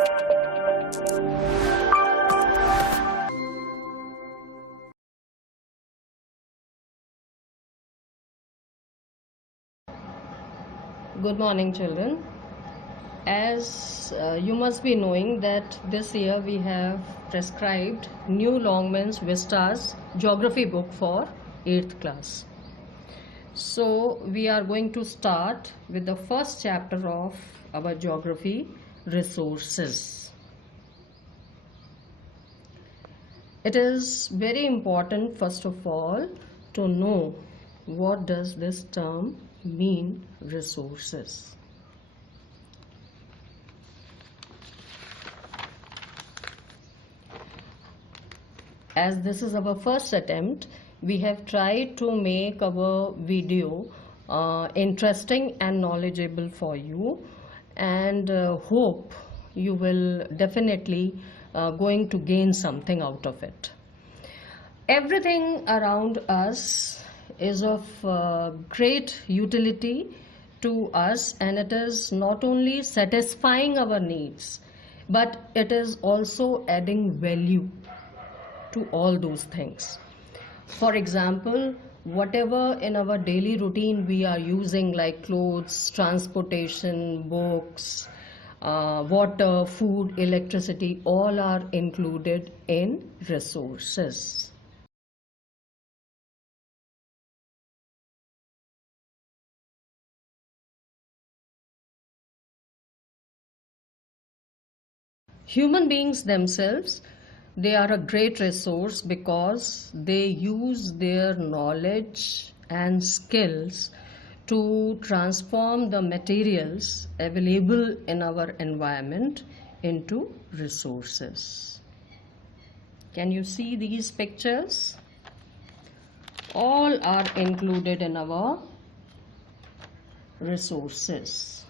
Good morning, children. As you must be knowing that this year we have prescribed New Longman's Vistas geography book for 8th class. So we are going to start with the first chapter of our geography, resources. It is very important, first of all, to know what does this term mean, resources. As this is our first attempt, we have tried to make our video interesting and knowledgeable for you, and hope you will definitely going to gain something out of it. Everything around us is of great utility to us, and it is not only satisfying our needs, but it is also adding value to all those things. For example, whatever in our daily routine we are using, like clothes, transportation, books, water, food, electricity, all are included in resources. Human beings themselves, they are a great resource because they use their knowledge and skills to transform the materials available in our environment into resources. Can you see these pictures? All are included in our resources.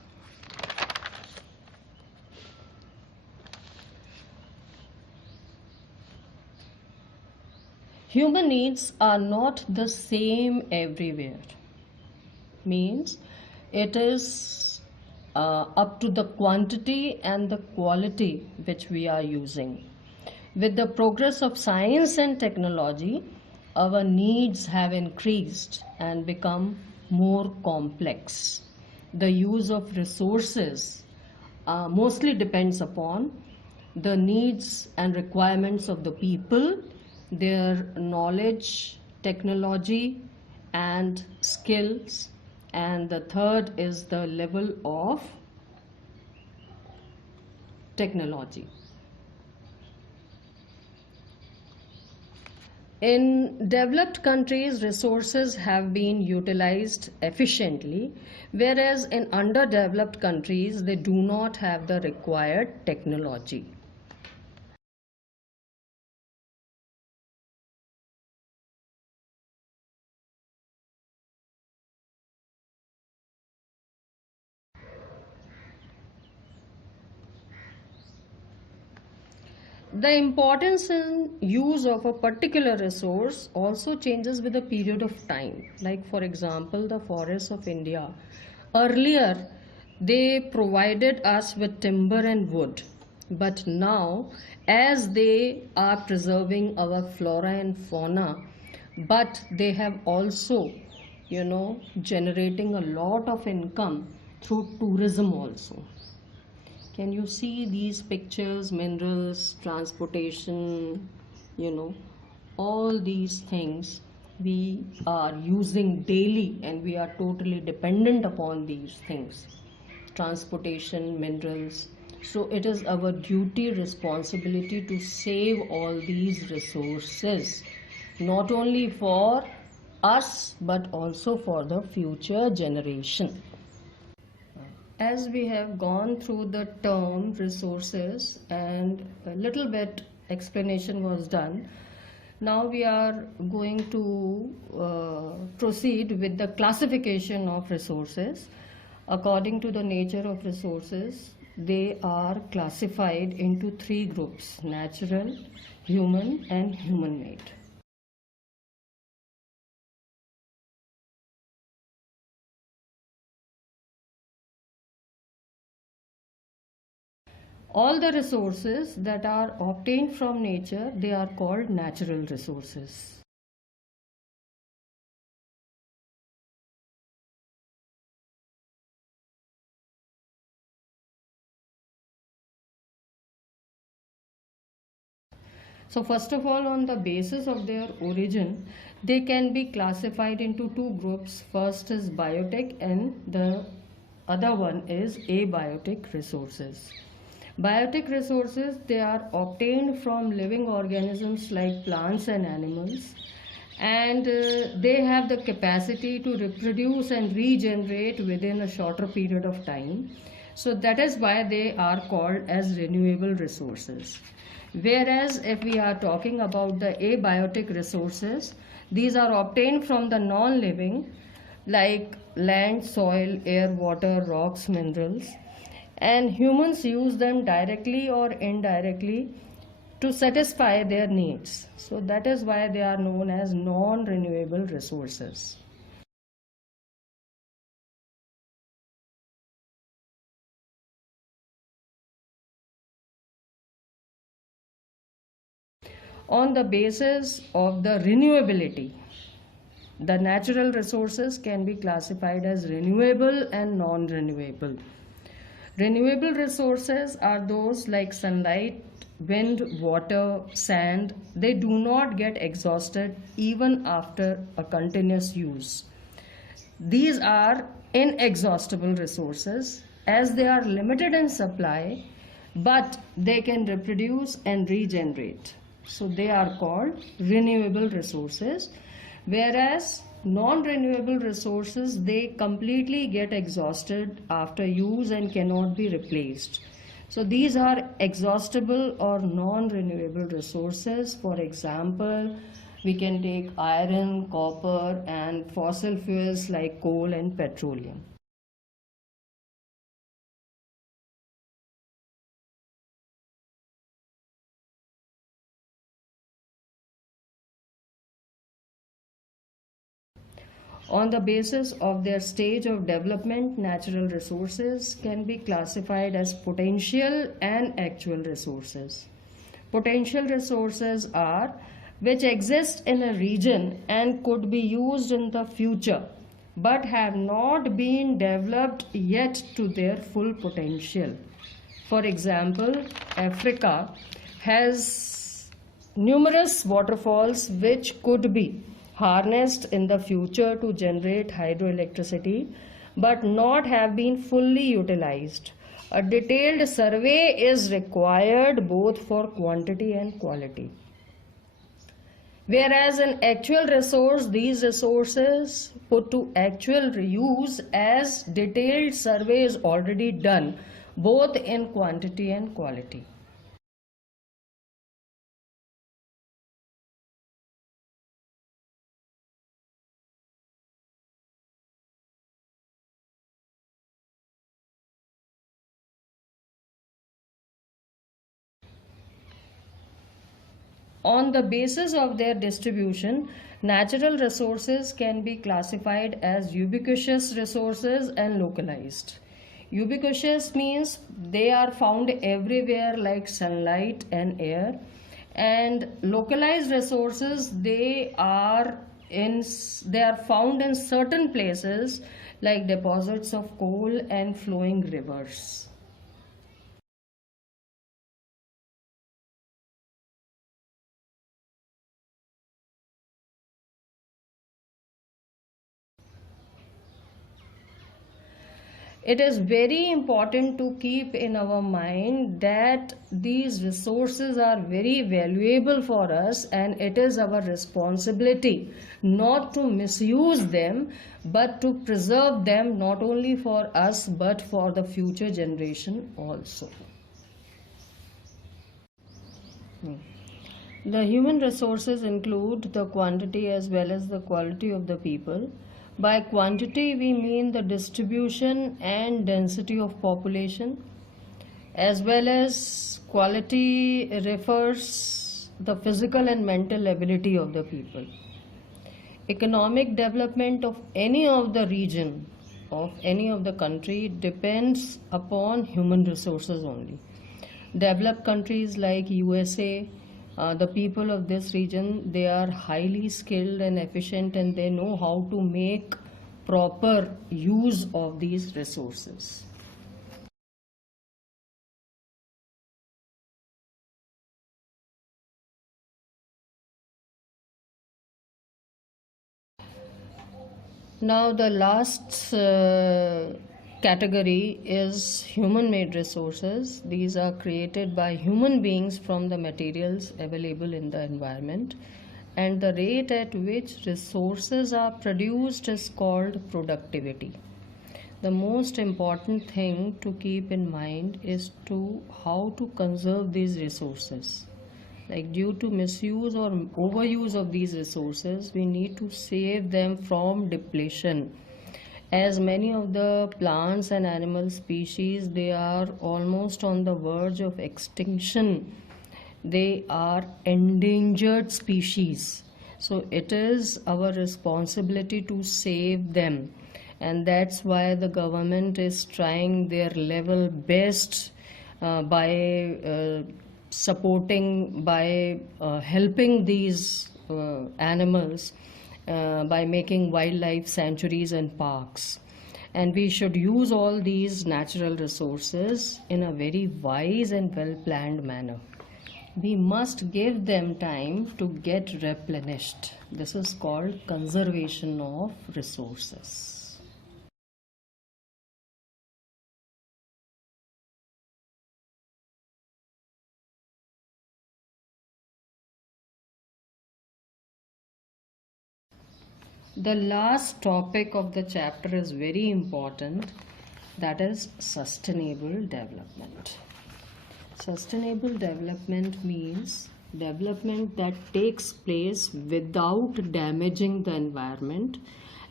Human needs are not the same everywhere. Means it is up to the quantity and the quality which we are using. With the progress of science and technology, our needs have increased and become more complex. The use of resources mostly depends upon the needs and requirements of the people, their knowledge, technology, and skills, and the third is the level of technology. In developed countries, resources have been utilized efficiently, whereas in underdeveloped countries, they do not have the required technology. The importance and use of a particular resource also changes with the period of time. Like for example, the forests of India. Earlier, they provided us with timber and wood. But now, as they are preserving our flora and fauna, but they have also, generating a lot of income through tourism also. Can you see these pictures, minerals, transportation, all these things we are using daily and we are totally dependent upon these things. Transportation, minerals. So it is our duty, responsibility to save all these resources, not only for us but also for the future generation. As we have gone through the term resources and a little bit explanation was done, now we are going to proceed with the classification of resources. According to the nature of resources, they are classified into 3 groups: natural, human, and human-made. All the resources that are obtained from nature, they are called natural resources. So first of all, on the basis of their origin, they can be classified into two groups. First is biotic and the other one is abiotic resources. Biotic resources, they are obtained from living organisms like plants and animals, and they have the capacity to reproduce and regenerate within a shorter period of time. So that is why they are called as renewable resources. Whereas if we are talking about the abiotic resources, these are obtained from the non-living like land, soil, air, water, rocks, minerals, and humans use them directly or indirectly to satisfy their needs. So that is why they are known as non-renewable resources. On the basis of the renewability, the natural resources can be classified as renewable and non-renewable. Renewable resources are those like sunlight, wind, water, sand. They do not get exhausted even after a continuous use. These are inexhaustible resources as they are limited in supply, but they can reproduce and regenerate. So they are called renewable resources, whereas non-renewable resources, they completely get exhausted after use and cannot be replaced. So these are exhaustible or non-renewable resources. For example, we can take iron, copper, and fossil fuels like coal and petroleum. On the basis of their stage of development, natural resources can be classified as potential and actual resources. Potential resources are which exist in a region and could be used in the future but have not been developed yet to their full potential. For example, Africa has numerous waterfalls which could be harnessed in the future to generate hydroelectricity but not have been fully utilized. A detailed survey is required both for quantity and quality. Whereas an actual resource, these resources put to actual use as detailed survey is already done both in quantity and quality. On the basis of their distribution, natural resources can be classified as ubiquitous resources and localized. Ubiquitous means they are found everywhere like sunlight and air, and localized resources, they are found in certain places like deposits of coal and flowing rivers. It is very important to keep in our mind that these resources are very valuable for us, and it is our responsibility not to misuse them but to preserve them not only for us but for the future generation also. The human resources include the quantity as well as the quality of the people. By quantity, we mean the distribution and density of population, as well as quality refers the physical and mental ability of the people. Economic development of any of the region, of any of the country, depends upon human resources only. Developed countries like USA, the people of this region, they are highly skilled and efficient, and they know how to make proper use of these resources. Now, the last category is human made resources. These are created by human beings from the materials available in the environment, and the rate at which resources are produced is called productivity. The most important thing to keep in mind is to how to conserve these resources. Like, due to misuse or overuse of these resources, we need to save them from depletion, as many of the plants and animal species, they are almost on the verge of extinction. They are endangered species, so it is our responsibility to save them, and that's why the government is trying their level best by supporting, by helping these animals by making wildlife sanctuaries and parks. And we should use all these natural resources in a very wise and well planned manner. We must give them time to get replenished. This is called conservation of resources. The last topic of the chapter is very important, that is sustainable development. Sustainable development means development that takes place without damaging the environment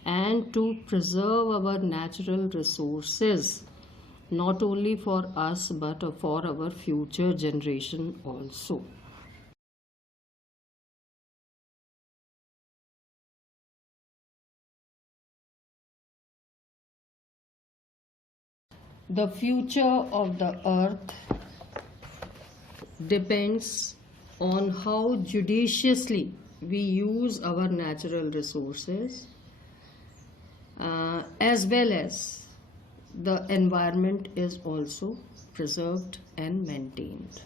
and to preserve our natural resources, not only for us but for our future generation also. The future of the earth depends on how judiciously we use our natural resources, as well as the environment is also preserved and maintained.